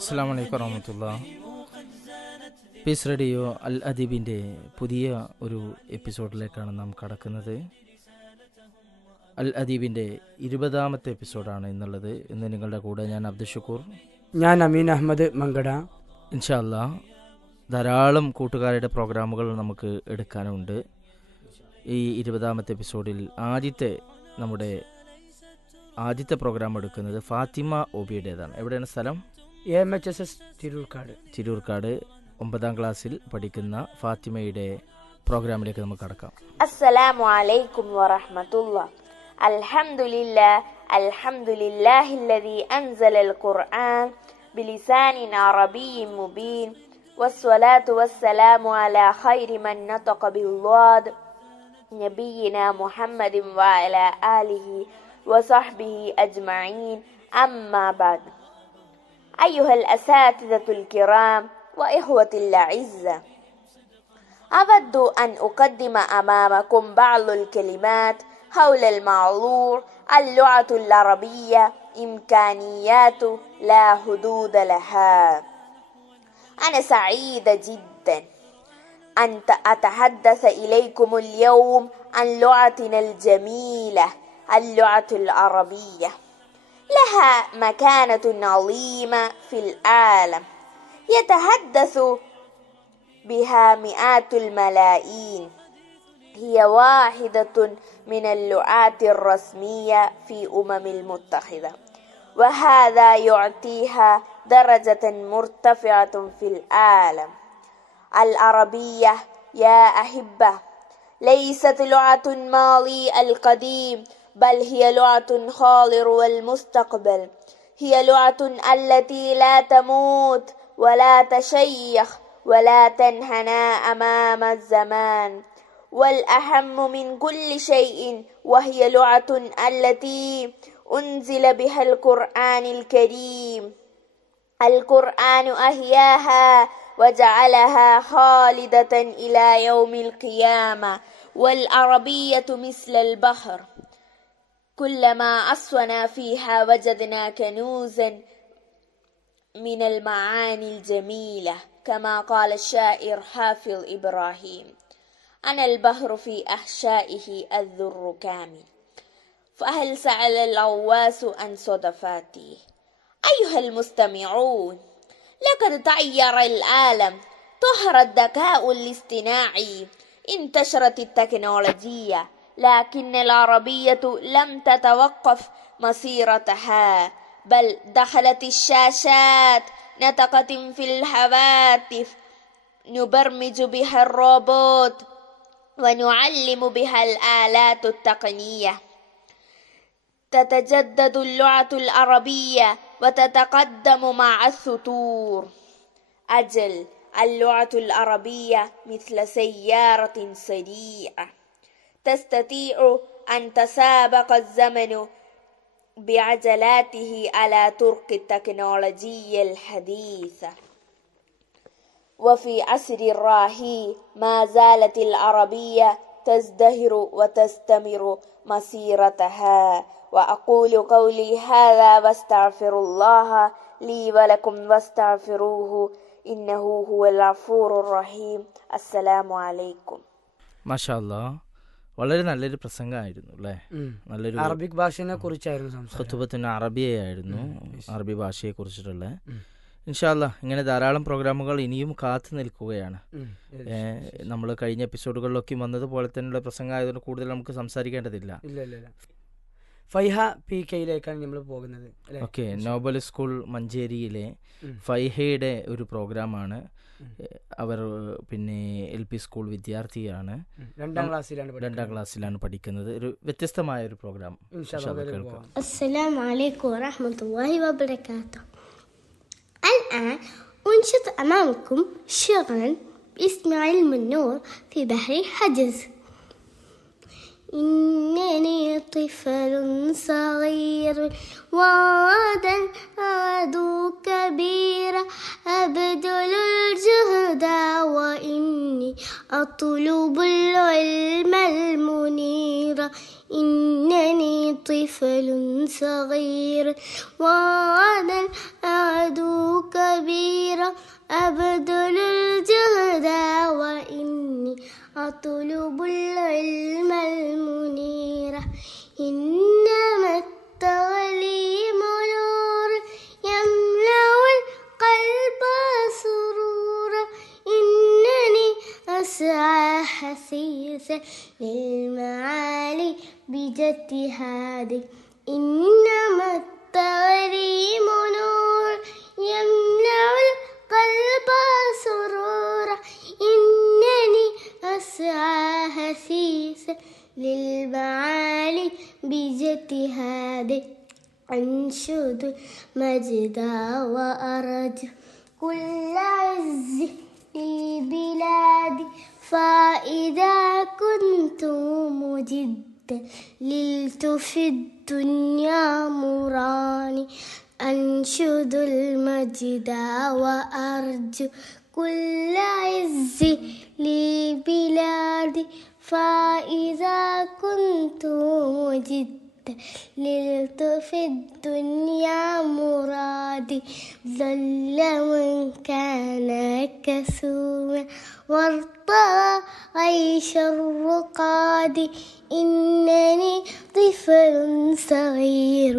അസ്സലാമു അലൈക്കും വറഹ്മത്തുള്ളാഹി. പീസ് റേഡിയോ അൽ അദീബിൻ്റെ പുതിയ ഒരു എപ്പിസോഡിലേക്കാണ് നാം കടക്കുന്നത്. അൽ അദീബിൻ്റെ 20ാമത്തെ എപ്പിസോഡാണ് ഇന്നുള്ളത്. ഇന്ന് നിങ്ങളുടെ കൂടെ ഞാൻ അബ്ദുഷുക്കൂർ, ഞാൻ അമീൻ അഹമ്മദ് മങ്കട. ഇൻഷാ അല്ലാ ധാരാളം കൂട്ടുകാരുടെ പ്രോഗ്രാമുകൾ നമുക്ക് എടുക്കാനുണ്ട്. ഈ 20ാമത്തെ എപ്പിസോഡിൽ നമ്മുടെ ആദ്യത്തെ പ്രോഗ്രാം എടുക്കുന്നത് ഫാത്തിമ ഓബിയുടേതാണ്. എവിടെയാണ് സ്ഥലം? AMHSS തിരൂർക്കാട് 9ാം ക്ലാസ്സിൽ പഠിക്കുന്ന ഫാത്തിമയുടെ പ്രോഗ്രാമിലേക്ക് നമുക്ക് കടക്കാം. അസ്സലാമു അലൈക്കും വറഹ്മത്തുള്ളാഹി. അൽഹംദുലില്ലാഹില്ലദീ അൻസലൽ ഖുർആൻ ബിലിസാനിൻ അറബിയ്യിൻ മുബീൻ വസ്സലാത്തു വസ്സലാമു അലാ ഖൈരി മൻ നതഖ ബിൽ-ളാദ് നബിയിനാ മുഹമ്മദിൻ വഅലാ ആലിഹി വസഹ്ബിഹി അജ്മഈൻ. അമ്മാ ബഅദ്. أيها الأساتذة الكرام وإخوة الأعزة، أود أن أقدم أمامكم بعض الكلمات حول الموضوع اللغة العربية إمكانيات لا حدود لها. أنا سعيدة جدا أن أتحدث إليكم اليوم عن لغتنا الجميلة اللغة العربية. لها مكانة عظيمة في العالم، يتحدث بها مئات الملايين. هي واحدة من اللغات الرسمية في المتحدة، وهذا يعطيها درجة مرتفعة في العالم. العربية يا أحبة ليست لغة الماضي القديم، بل هي لغة الحاضر والمستقبل. هي لغة التي لا تموت ولا تشيخ ولا تنحنى أمام الزمان. والأهم من كل شيء وهي لغة التي أنزل بها القرآن الكريم. القرآن أحياها وجعلها خالدة إلى يوم القيامة. والعربية مثل البحر، كلما عصفنا فيها وجدنا كنوزا من المعاني الجميلة، كما قال الشاعر حافظ إبراهيم: أنا البحر في أحشائه الذر كامل، فهل سأل الغواص عن صدفاتي. أيها المستمعون، لقد تغير العالم، ظهر الذكاء الاصطناعي، انتشرت التكنولوجيا، لكن العربية لم تتوقف مسيرتها، بل دخلت الشاشات، نطقت في الهواتف، نبرمج بها الروبوت، ونعلم بها الآلات التقنية. تتجدد اللغة العربية وتتقدم مع السطور. أجل، اللغة العربية مثل سيارة سريعة تستطيع أن تسابق الزمن بعجلاته على طرق التكنولوجيا الحديثة. وفي عصر الراهي ما زالت العربية تزدهر وتستمر مسيرتها. وأقول قولي هذا واستغفر الله لي ولكم واستغفروه إنه هو الغفور الرحيم. السلام عليكم. മാഷാ അല്ലാ, വളരെ നല്ലൊരു പ്രസംഗമായിരുന്നു അല്ലേ? നല്ലൊരു അറബിക് ഭാഷയെ കുറിച്ചായിരുന്നു ഖുതുബത്തുൻ അറബിയായിരുന്നു, അറബി ഭാഷയെ കുറിച്ചിട്ടുള്ള. ഇൻഷാ അല്ലാ ഇങ്ങനെ ധാരാളം പ്രോഗ്രാമുകൾ ഇനിയും കാത്തു നിൽക്കുകയാണ്. നമ്മൾ കഴിഞ്ഞ എപ്പിസോഡുകളിലൊക്കെ വന്നതുപോലെ തന്നെയുള്ള പ്രസംഗമായതുകൊണ്ട് കൂടുതൽ നമുക്ക് സംസാരിക്കേണ്ടതില്ല. ഫൈഹ PKയിലേക്കാണ് നമ്മൾ പോകുന്നത്. ഓക്കെ, നോബൽ സ്കൂൾ മഞ്ചേരിയിലെ ഫൈഹയുടെ ഒരു പ്രോഗ്രാമാണ്. അവർ LP സ്കൂൾ വിദ്യാർത്ഥിയാണ്, 2ാം ക്ലാസ്സിലാണ് പഠിക്കുന്നത്. ഒരു വ്യത്യസ്തമായ ഒരു പ്രോഗ്രാം. അസ്സലാമു അലൈക്കും വറഹ്മത്തുള്ളാഹി വബറകാതുഹു. الآن أنشط أمامكم شعرا باسم علم النور في بحر حجز. إنني طفل صغير وغدا أعد كبيرا أبذل الجهد وإني أطلب العلم المنير. إنني طفل صغير وغدا أعد كبيرا خصيص للمعالي باجتهاد إنما التعليم نور يمنع القلب سرورا إنني أسعى حثيثا للمعالي باجتهاد أنشد المجد وأرجو كل عز للبلاد فإذا كنت مجدا للت في الدنيا مراني أنشد المجد وأرجو كل عز للبلاد فإذا كنت مجدا للت في الدنيا مرادي ظل من كان كسوما وارتضى عيش الرقاد إنني طفل صغير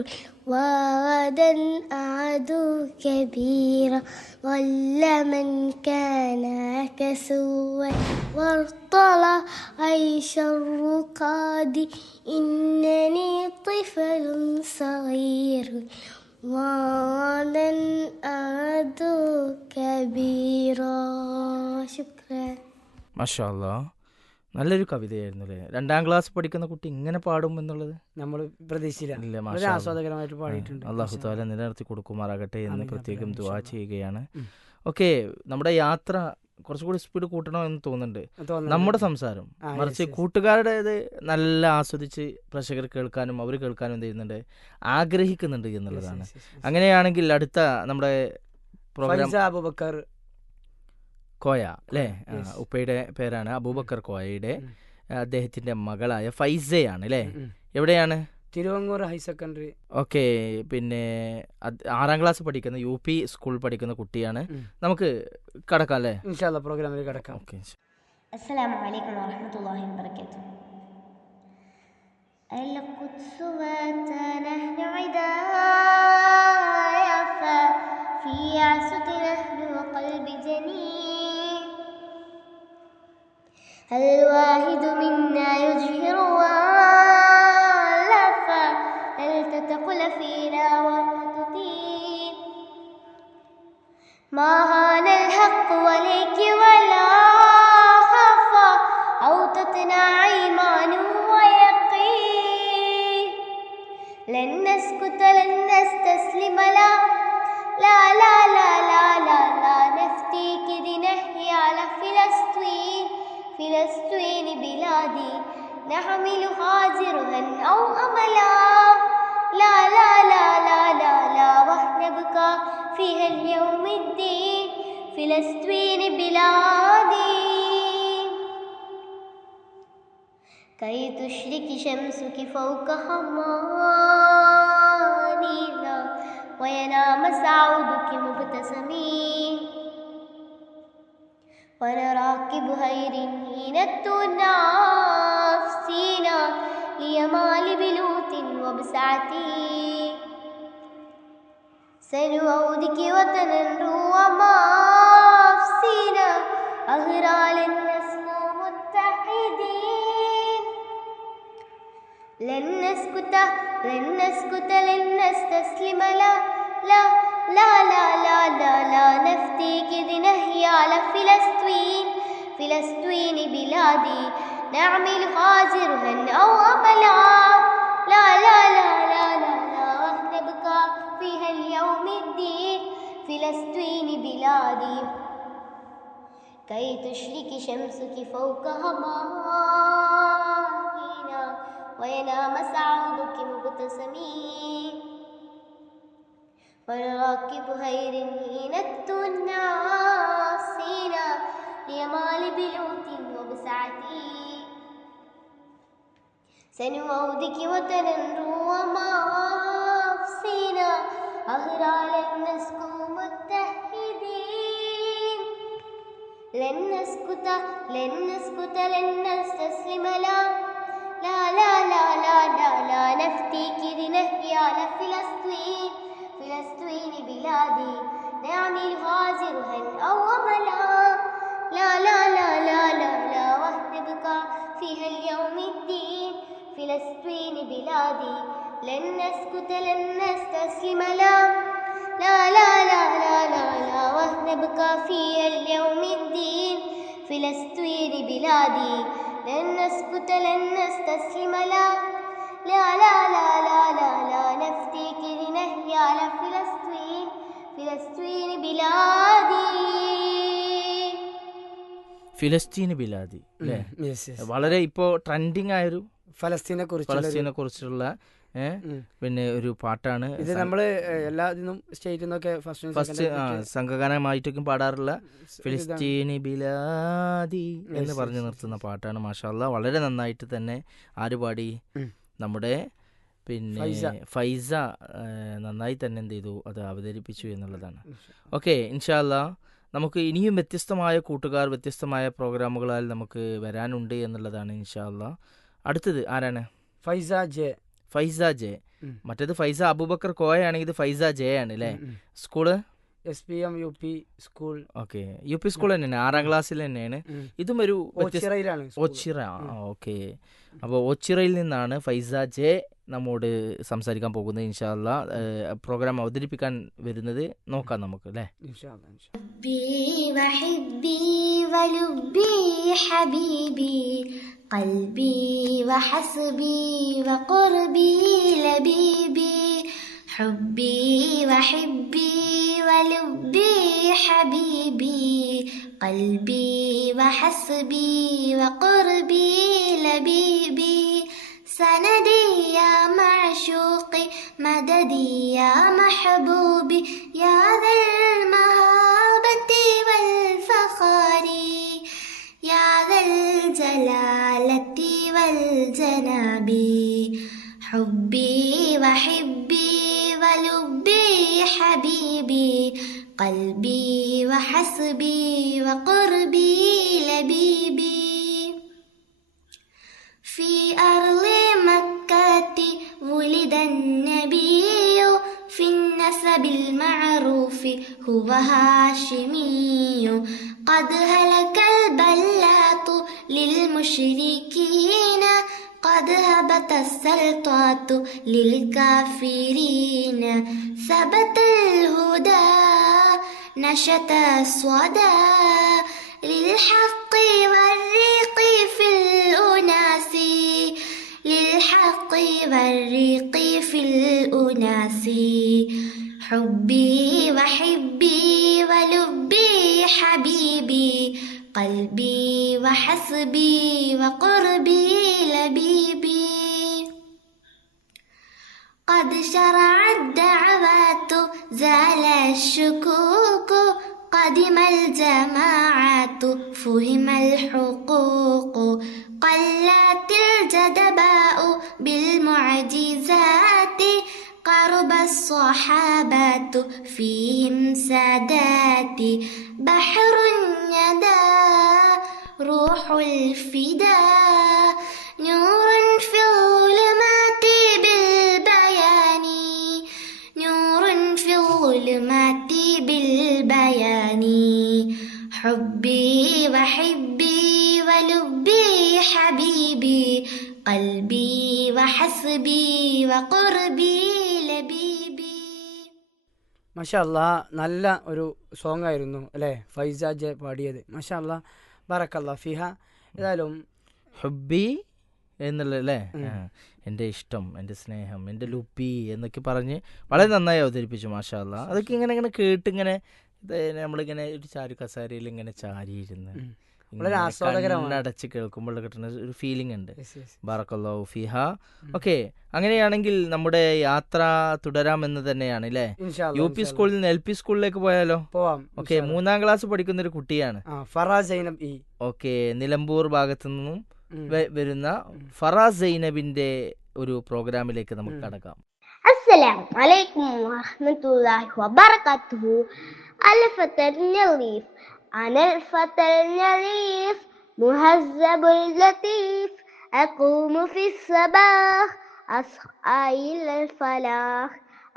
وغدا أعدو كبيرا ظل من كان كسوا وارتضى عيش الرقاد إنني طفل صغير وغدا أعدو كبيرا. شكرا. മാഷാ അല്ലാ, നല്ലൊരു കവിതയായിരുന്നു അല്ലേ? 2ാം ക്ലാസ് പഠിക്കുന്ന കുട്ടി ഇങ്ങനെ പാടും എന്നുള്ളത് നമ്മൾ പ്രതീക്ഷിച്ചില്ല. ഇല്ല. വളരെ മാഷാ അല്ലാ. ആസ്വാദകരമായിട്ട് പാടിയിട്ടുണ്ട്. അള്ളാഹു താല നിലനിർത്തി കൊടുക്കുമാറാകട്ടെ എന്ന് ആമീൻ, പ്രത്യേകം ആമീൻ, ദുആ ഇൻഷാ ചെയ്യുകയാണ്. ഉം. ഓക്കെ, നമ്മുടെ യാത്ര കുറച്ചുകൂടി സ്പീഡ് കൂട്ടണമെന്ന് തോന്നുന്നുണ്ട്. തോന്നുന്നുണ്ട്. നമ്മുടെ സംസാരം ആ, മറിച്ച് yes, yes. കൂട്ടുകാരുടേത് നല്ല ആസ്വദിച്ച് പ്രേക്ഷകർ കേൾക്കാനും അവർ കേൾക്കാനും എന്ത് ചെയ്യുന്നുണ്ട്, ആഗ്രഹിക്കുന്നുണ്ട് എന്നുള്ളതാണ്. Yes, yes, yes. അങ്ങനെയാണെങ്കിൽ അടുത്ത നമ്മുടെ പ്രോഗ്രാം ഫൈസ അബൂബക്കർ കോയ അല്ലേ? Yes. ഉപ്പയുടെ പേരാണ് അബൂബക്കർ കോയയുടെ ഉം. അദ്ദേഹത്തിന്റെ മകളായ ഫൈസയാണ് അല്ലേ? ഉം. എവിടെയാണ്? Thiruvangoor higher secondary. ഓക്കെ, പിന്നെ 6ാം ക്ലാസ് പഠിക്കുന്ന UP സ്കൂൾ പഠിക്കുന്ന കുട്ടിയാണ്. ഉം. നമുക്ക് കടക്കാം അല്ലേ? ഇൻഷാ അല്ലാ പ്രോഗ്രാമിൽ കിടക്കാം. ഓക്കെ. السلام عليكم ورحمة الله وبركاته. القدس وتنحن عدايا في عسد نهر وقلب جنين الواحد منا يجهر والفا هل تتقل فينا وتطيب ما هان الحق وليك ولا خفا أوتتنا إيمان ويقين لن نسكت لن نستسلم لا لا لا لا لا لا لا نفتيك لنحيا على فلسطين فلسطين بلادي نحملها جرها أو أملا لا لا لا لا لا لا ونبقى فيها اليوم الدين فلسطين بلادي كي تشرك شمسك فوق حمانينا وينام سعودك مبتسمين ونراك بهير حين تنافسينا ليمال بلوت وبسعتي سنعودك وطنا ومافسينا أهرالا نسمو متحدين لن نسكت لن نسكت لن نستسلم لا لا لا لا لا لا لا نفتيك لنحيا على فلسطين فلسطين بلادي نعملها جرها أو أملا لا لا لا لا لا لا ونبقى فيها اليوم الدين فلسطين بلادي كي تشرك شمسك فوق هماهينا وينام سعودك مبتسمين ونراكب هير حين الناسينا ليمال بلوت وبسعتي سنعودك وطنا ومافسينا أهرالا نسكو متحدين لن نسكت لن نسكت لن نستسلم لا لا لا لا لا لا لا نفتيك لنحيا على فلسطين فلسطين بلادي نعملها جرها أو أملا لا لا لا لا لا لا ونبقى في فلسطين بلادي لن نسكت لن نستسلم لا لا لا لا لا لا لا ونبقى في اليوم الدين فلسطين بلادي لن نسكت لن نستسلم لا لا لا لا لا لا لا نفتيك لنحيا على فلسطين فلسطين بلادي. ഫിലസ്തീന് ബിലാദി അല്ലേ? Yes yes. വളരെ ഇപ്പോൾ ട്രെൻഡിങ് ആയൊരു ഫലസ്തീനെ കുറിച്ച് ഫലസ്തീനെ കുറിച്ചുള്ള പിന്നെ ഒരു പാട്ടാണ്. ഇത് നമ്മള് എല്ലാ ഇതിനും സ്റ്റേറ്റിൽ നിന്നൊക്കെ ഫസ്റ്റ് സംഘഗാനമായിട്ടൊക്കെ പാടാറുള്ള ഫിലിസ്തീനി ബിലാദി എന്ന് പറഞ്ഞു നിർത്തുന്ന പാട്ടാണ്. മാഷാ അല്ലാഹ് വളരെ നന്നായിട്ട് തന്നെ ആര് പാടി? നമ്മുടെ പിന്നെ ഫൈസ നന്നായി തന്നെ എന്ത് ചെയ്തു, അത് അവതരിപ്പിച്ചു എന്നുള്ളതാണ്. ഓക്കെ, ഇൻഷാ അല്ലാഹ് നമുക്ക് ഇനിയും വ്യത്യസ്തമായ കൂട്ടുകാർ വ്യത്യസ്തമായ പ്രോഗ്രാമുകളാൽ നമുക്ക് വരാനുണ്ട് എന്നുള്ളതാണ് ഇൻഷാ അല്ലാഹ്. അടുത്തത് ആരാണ്? ഫൈസ ജെ. ഫൈസ ജെ. മറ്റേത് ഫൈസ അബൂബക്കർ കോയ ആണെങ്കിൽ ഇത് ഫൈസ ജെ ആണ് അല്ലേ? School SPM UP school. Okay, UP school തന്നെയാണ്, 6ാം ക്ലാസ്സിൽ തന്നെയാണ്. ഇതും ഒരു ഓച്ചിറ. ഓക്കെ, അപ്പോൾ ഓച്ചിറയിൽ നിന്നാണ് ഫൈസ ജെ നമ്മോട് സംസാരിക്കാൻ പോകുന്നത്. ഇൻഷാ അല്ലാഹ് പ്രോഗ്രാം അവതരിപ്പിക്കാൻ വരുന്നത് നോക്കാം നമുക്ക് അല്ലേ? قلبي وحسبي وقربي لبيبي حبي وحبي ولبي حبيبي قلبي وحسبي وقربي لبيبي سندي يا معشوقي مددي يا محبوبي يا ذا المهابة والفخر يا ذا الجلالة والجناب حبي وحبي ولبي حبيبي قلبي وحسبي وقربي لبيبي في أرض مكة ولد النبي في النسب المعروف هو هاشمي قد هلك البلاط للمشركين قد هبت السلطات للكافرين ثبت الهدى نشت الصدى للحق والريق في الأناس للحق والريق في الأناس حبي وحبي ولبي حبيبي قلبي وحسبي وقربي لبيبي قد شرعت الدعوات زال الشكوك قدم الجماعات فهم الحقوق قلت الجدباء بالمعجزات قرب الصحابة فيهم سادات بحر يدا روح الفداء نور في الظلمات بالبيان نور في الظلمات بالبيان حبي وحبي ولبي حبيبي قلبي وحسبي وقربي لبيبي. മാഷാ അല്ലാഹ്, നല്ല ഒരു സോങ് ആയിരുന്നു അല്ലേ ഫൈസ ജെ പാടിയത്. മാഷാ അല്ലാഹ്, ബറക്കല്ലാഹ് ഫിഹ. ഏതായാലും ഹുബി എന്നുള്ളല്ലേ, എൻ്റെ ഇഷ്ടം, എൻ്റെ സ്നേഹം, എൻ്റെ ലുപ്പി എന്നൊക്കെ പറഞ്ഞ് വളരെ നന്നായി അവതരിപ്പിച്ചു. മാഷാ അല്ലാഹ്, അതൊക്കെ ഇങ്ങനെ ഇങ്ങനെ കേട്ടിങ്ങനെ നമ്മളിങ്ങനെ ഒരു ചാരു കസാരയിൽ ഇങ്ങനെ ചാരിയിരുന്ന് വളരെ ആസ്വാദകരമാണ്. അടച്ച് കേൾക്കുമ്പോൾ കിട്ടുന്ന ഒരു ഫീലിംഗ് ഉണ്ട്. ബറക്കല്ലാഹു ഫിഹ. ഓക്കെ, അങ്ങനെയാണെങ്കിൽ നമ്മുടെ യാത്ര തുടരാമെന്ന് തന്നെയാണ് അല്ലേ? UP സ്കൂളിൽ നിന്ന് LP സ്കൂളിലേക്ക് പോയാലോ? പോവാം. ഓക്കെ, 3ാം ക്ലാസ് പഠിക്കുന്ന ഒരു കുട്ടിയാണ്. ഫറാസ് സൈനബ് ഇ. ഓക്കെ, നിലമ്പൂർ ഭാഗത്തു നിന്നും വരുന്ന ഫറാസ് സൈനബിന്റെ ഒരു പ്രോഗ്രാമിലേക്ക് നമുക്ക് കടക്കാം. السلام عليكم ورحمة الله وبركاته. الفتى النظيف أنا الفتى النظيف مهذب اللطيف أقوم في الصباح أسعى إلى الفلاح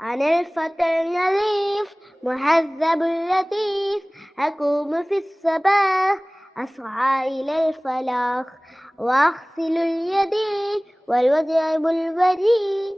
أنا الفتى النظيف مهذب اللطيف أقوم في الصباح أسعى إلى الفلاح واغسل اليدين والوجع الوريد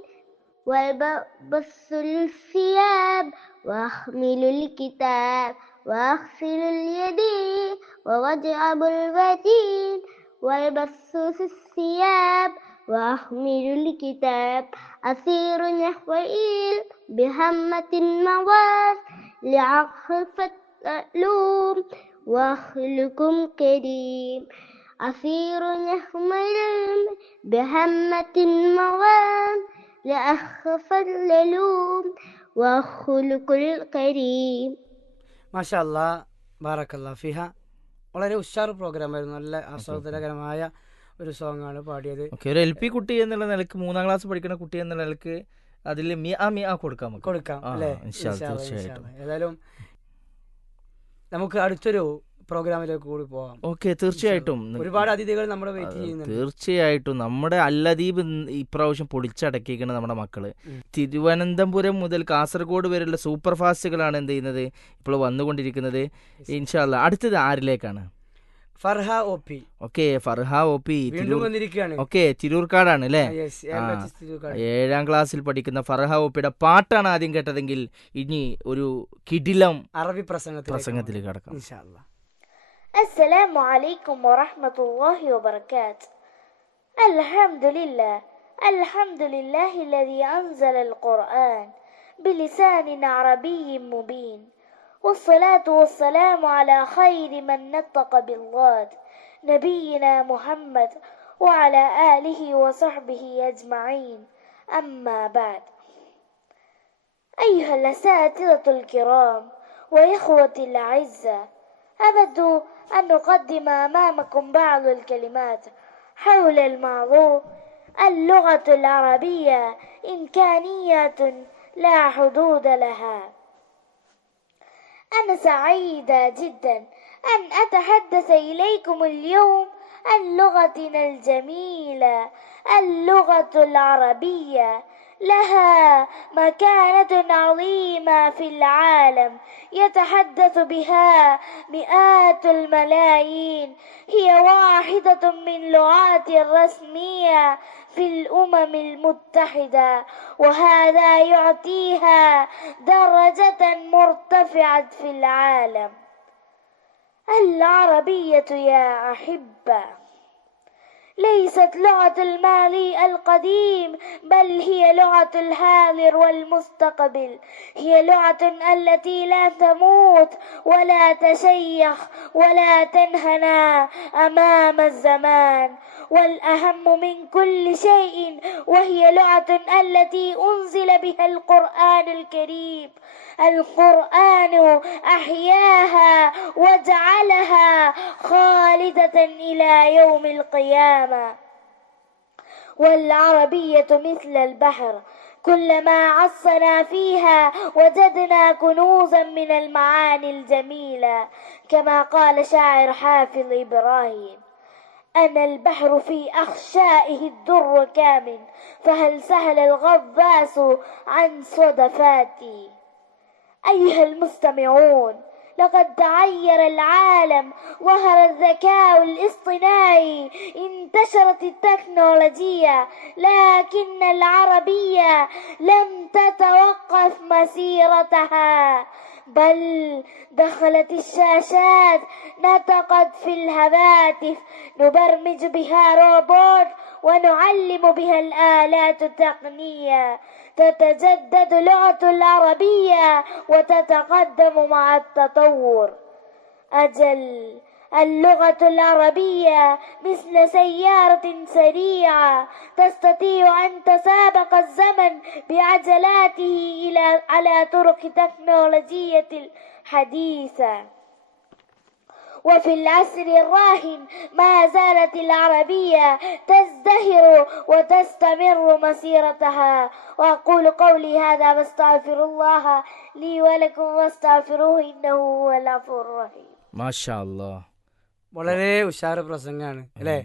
والبس الثياب واحمل الكتاب واغسل اليدين ووجع الوريد والبس الثياب واحمل الكتاب أسير نحو العلم بهمة المواس لعقفة العلوم وخلكم كريم أسير نحو العلم بهمة المواس لأخف العلوم وخلق الكريم. മാഷാ അല്ലാ, ബാറക്കല്ലാ ഫിഹ. വളരെ ഉഷാർ പ്രോഗ്രാമായിരുന്നു. നല്ല ആസ്വാദകരമായ ഒരു സോങ്ങാണ് പാടിയത്. ഓക്കെ, ഒരു LP കുട്ടി എന്നുള്ള നിലക്ക്, 3ാം ക്ലാസ് പഠിക്കുന്ന കുട്ടി എന്ന നിലക്ക് അതിൽ മിയ കൊടുക്കാം നമുക്ക്. കൊടുക്കാം അല്ലേ? ഇൻഷാ അല്ലാ, തീർച്ചയായിട്ടും. ഏതായാലും നമുക്ക് അടുത്തൊരു പ്രോഗ്രാമിലേക്ക് കൂടി പോവാം. ഓക്കെ, തീർച്ചയായിട്ടും. ഒരുപാട് അതിഥികൾ നമ്മുടെ വെയിറ്റ് ചെയ്യുന്നുണ്ട്. തീർച്ചയായിട്ടും നമ്മുടെ അല്ലദീബ് ഇപ്രാവശ്യം പൊളിച്ചടക്കിയിരിക്കുന്ന നമ്മുടെ മക്കള്. തിരുവനന്തപുരം മുതൽ കാസർഗോഡ് വരെയുള്ള സൂപ്പർ ഫാസ്റ്റുകളാണ് എന്ത് ചെയ്യുന്നത്, ഇപ്പോൾ വന്നുകൊണ്ടിരിക്കുന്നത്. ഇൻഷാ അല്ലാ, അടുത്തത് ആരിലേക്കാണ്? ഫർഹ OP. ഓക്കെ, ഫർഹ OP വീണ്ടും വന്നിരിക്കുകയാണ്. ഓക്കെ, തിരൂർക്കാടാണ് അല്ലേ? Yes, 7ാം ക്ലാസ്സിൽ പഠിക്കുന്ന ഫർഹ OPയുടെ പാട്ടാണ് ആദ്യം കേട്ടതെങ്കിൽ ഇനി ഒരു കിടിലം അറബി പ്രസംഗത്തിലേക്ക് കടക്കാം. ഇൻഷാ അല്ലാ. السلام عليكم ورحمة الله وبركاته. الحمد لله الذي أنزل القرآن بلسان عربي مبين، والصلاة والسلام على خير من نطق بالضاد نبينا محمد وعلى آله وصحبه أجمعين. أما بعد، أيها الأساتذة الكرام وإخوتي الأعزاء، أود أن أقدم أمامكم بعض الكلمات حول الموضوع اللغة العربية إمكانيات لا حدود لها. أنا سعيدة جدا أن أتحدث إليكم اليوم عن لغتنا الجميلة اللغة العربية. لها مكانة عظيمة في العالم يتحدث بها مئات الملايين. هي واحدة من اللغات الرسمية في الأمم المتحدة، وهذا يعطيها درجة مرتفعة في العالم. العربية يا أحبة ليست لغة الماضي القديم، بل هي لغة الحاضر والمستقبل. هي لغة التي لا تموت ولا تشيخ ولا تنهنى أمام الزمان. والأهم من كل شيء وهي لغة التي أنزل بها القرآن الكريم. القرآن أحياها وجعلها خالدة إلى يوم القيامة. والعربية مثل البحر، كلما عصنا فيها وجدنا كنوزا من المعاني الجميلة، كما قال شاعر حافظ إبراهيم: أنا البحر في أخشائه الدر كامن، فهل سهل الغواص عن صدفاتي. أيها المستمعون، لقد تغير العالم، ظهر الذكاء الاصطناعي، انتشرت التكنولوجيا، لكن العربية لم تتوقف مسيرتها، بل دخلت الشاشات، نطقت في الهواتف، نبرمج بها روبوت ونعلم بها الآلات التقنية. تتجدد لغة العربية وتتقدم مع التطور. أجل، اللغة العربية مثل سيارة سريعة تستطيع أن تسابق الزمن بعجلاته على طرق تكنولوجية الحديثة. وفي العصر الراهن ما زالت العربية تزدهر وتستمر مسيرتها. وأقول قولي هذا واستغفر الله لي ولكم واستغفروه إنه هو الغفور الرحيم. മാഷാ അല്ലാ, വളരെ ഉഷാറ് പ്രസംഗമാണ് അല്ലേ?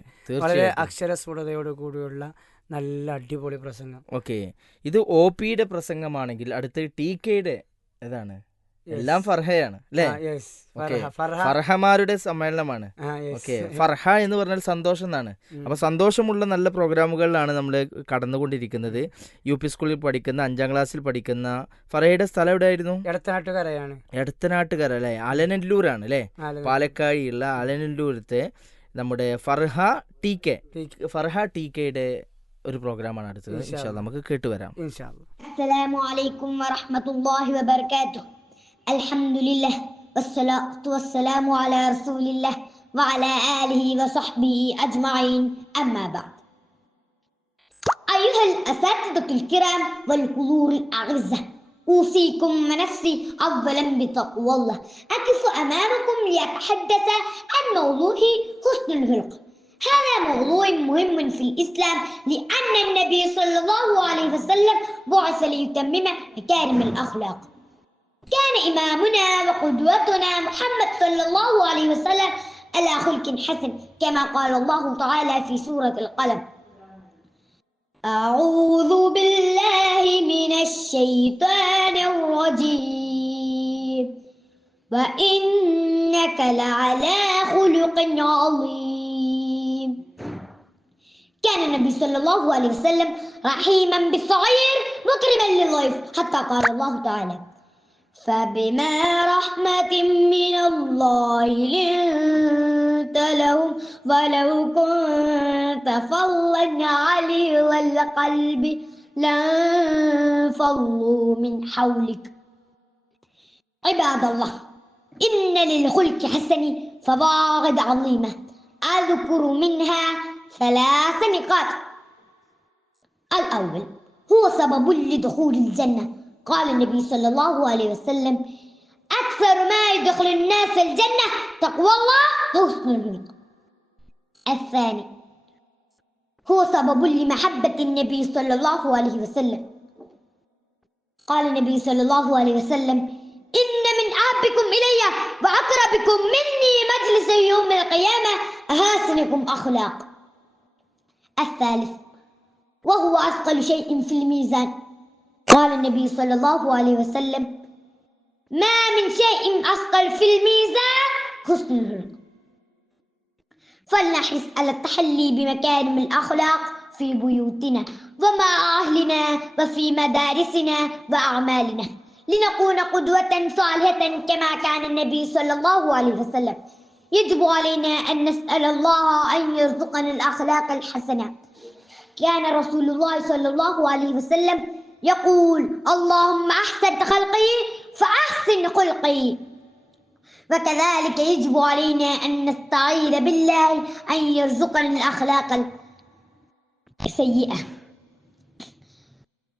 വളരെ അക്ഷരസ്ഫുടതയോട് കൂടിയുള്ള നല്ല അടിപൊളി പ്രസംഗം. ഓക്കെ, ഇത് OPയുടെ പ്രസംഗമാണെങ്കിൽ അടുത്ത TKയുടെ ഏതാണ്? എല്ലാം ഫർഹയാണ് അല്ലേ? Yes, okay, Farha. ഫർഹമാരുടെ സമ്മേളനമാണ്. യെസ്. ഓക്കെ, ഫർഹ എന്ന് പറഞ്ഞാൽ സന്തോഷം എന്നാണ്. അപ്പോൾ സന്തോഷമുള്ള നല്ല പ്രോഗ്രാമുകളിലാണ് നമ്മൾ കടന്നുകൊണ്ടിരിക്കുന്നത്. യു പി സ്കൂളിൽ പഠിക്കുന്ന 5ാം ക്ലാസ്സിൽ പഠിക്കുന്ന ഫർഹയുടെ സ്ഥലം എവിടെയായിരുന്നു? എടത്തനാട്ടുകരയാണ്. എടത്തനാട്ടുകര അല്ലേ? അലനല്ലൂരാണ് അല്ലേ? പാലക്കാടിയുള്ള അലനല്ലൂരത്തെ നമ്മുടെ ഫർഹ ടി കെയുടെ ഒരു പ്രോഗ്രാമാണ് അടുത്തത്. ഇൻഷാ അല്ലാ നമുക്ക് കേട്ടുവരാം. ഇൻഷാ അല്ലാ. السلام عليكم ورحمة الله وبركاته. الحمد لله والصلاة والسلام على رسول الله وعلى آله وصحبه أجمعين. أما بعد، أيها الأساتذة الكرام والحضور الأعزة، أوصيكم ونفسي أولا بتقوى الله. أقف أمامكم لأتحدث عن موضوع حسن الخلق. هذا موضوع مهم في الإسلام، لأن النبي صلى الله عليه وسلم بعث ليتمم مكارم الأخلاق. كان إمامنا وقدوتنا محمد صلى الله عليه وسلم على خلق حسن، كما قال الله تعالى في سورة القلم: أعوذ بالله من الشيطان الرجيم وإنك لعلى خلق عظيم. كان النبي صلى الله عليه وسلم رحيما بالصغير مكرما للضيف، حتى قال الله تعالى: فبما رحمة من الله لنت لهم ولو كنت فظا غليظ القلب لانفضوا من حولك. عباد الله، إن للخلق حسن فواعد عظيمة، أذكر منها 3 نقاط. الأول هو سبب لدخول الجنة. قال النبي صلى الله عليه وسلم: أكثر ما يدخل الناس الجنة تقوى الله وحسن الخلق. الثاني هو سبب لمحبة النبي صلى الله عليه وسلم. قال النبي صلى الله عليه وسلم: إن من أحبكم إلي وأقربكم مني مجلسا يوم القيامة أحاسنكم أخلاق. الثالث وهو أثقل شيء في الميزان. قال النبي صلى الله عليه وسلم: ما من شيء أثقل في الميزان حسن الخلق. فلنحرص على التحلي بمكارم الأخلاق في بيوتنا ومع أهلنا وفي مدارسنا وأعمالنا، لنكون قدوة صالحة كما كان النبي صلى الله عليه وسلم. يجب علينا أن نسأل الله أن يرزقنا الأخلاق الحسنة. كان رسول الله صلى الله عليه وسلم يقول: اللهم أحسن خلقي فأحسن خلقي. وكذلك يجب علينا أن نستعيذ بالله أن يرزقنا الأخلاق السيئة.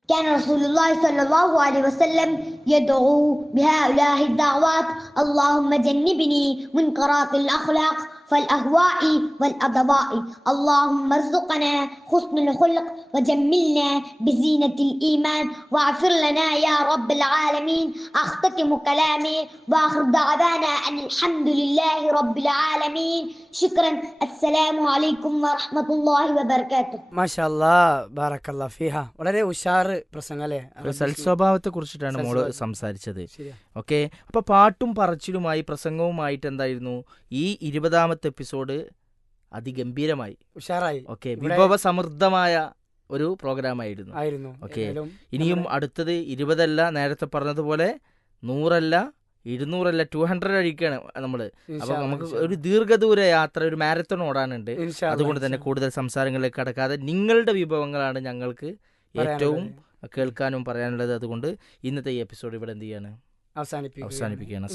كان رسول الله صلى الله عليه وسلم يدعو بهؤلاء الدعوات: اللهم جنبني منكرات الأخلاق فالأهواء والأضواء، اللهم ارزقنا حسن الخلق وجملنا بزينة الإيمان واغفر لنا يا رب العالمين. أختتم كلامي وآخر دعوانا أن الحمد لله رب العالمين. شكرا. السلام عليكم ورحمة الله وبركاته. മാഷാ അല്ലാ, ബാറക്കല്ലാ ഫീഹ. വളരെ ഉഷാറ് പ്രസംഗം അല്ലേ? സൽസ്വഭാവത്തെ കുറിച്ചിട്ടാണ് മോള് സംസാരിച്ചത്. ശരിയാ. ഓക്കെ, അപ്പൊ പാട്ടും പറച്ചിലുമായി പ്രസംഗവുമായിട്ട് എന്തായിരുന്നു ഈ 20ാമത്തെ എപ്പിസോഡ്? അതിഗംഭീരമായി, ഉഷാറായി. ഓക്കെ, വിഭവ സമൃദ്ധമായ ഒരു പ്രോഗ്രാം ആയിരുന്നു. ഓക്കെ, ഇനിയും അടുത്തത് 20 അല്ല, നേരത്തെ പറഞ്ഞതുപോലെ 100 അല്ല, 200 അല്ല, 200 അടിക്കാണ് നമ്മള്. അപ്പൊ നമുക്ക് ഒരു ദീർഘദൂര യാത്ര, ഒരു മാരത്തൺ ഓടാനുണ്ട്. അതുകൊണ്ട് തന്നെ കൂടുതൽ സംസാരങ്ങളിലേക്ക് കടക്കാതെ നിങ്ങളുടെ വിഭവങ്ങളാണ് ഞങ്ങൾക്ക് ഏറ്റവും കേൾക്കാനും പറയാനുള്ളത്. അതുകൊണ്ട് ഇന്നത്തെ ഈ എപ്പിസോഡ് ഇവിടെ എന്ത് ചെയ്യാണ്? അവസാനിപ്പിക്കുകയാണ്.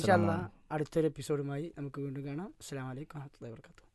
അടുത്തൊരു എപ്പിസോഡുമായി നമുക്ക് വീണ്ടും കാണാം. അസ്സലാമു അലൈക്കും വറഹ്മത്തുള്ളാഹി വബറകാതുഹു.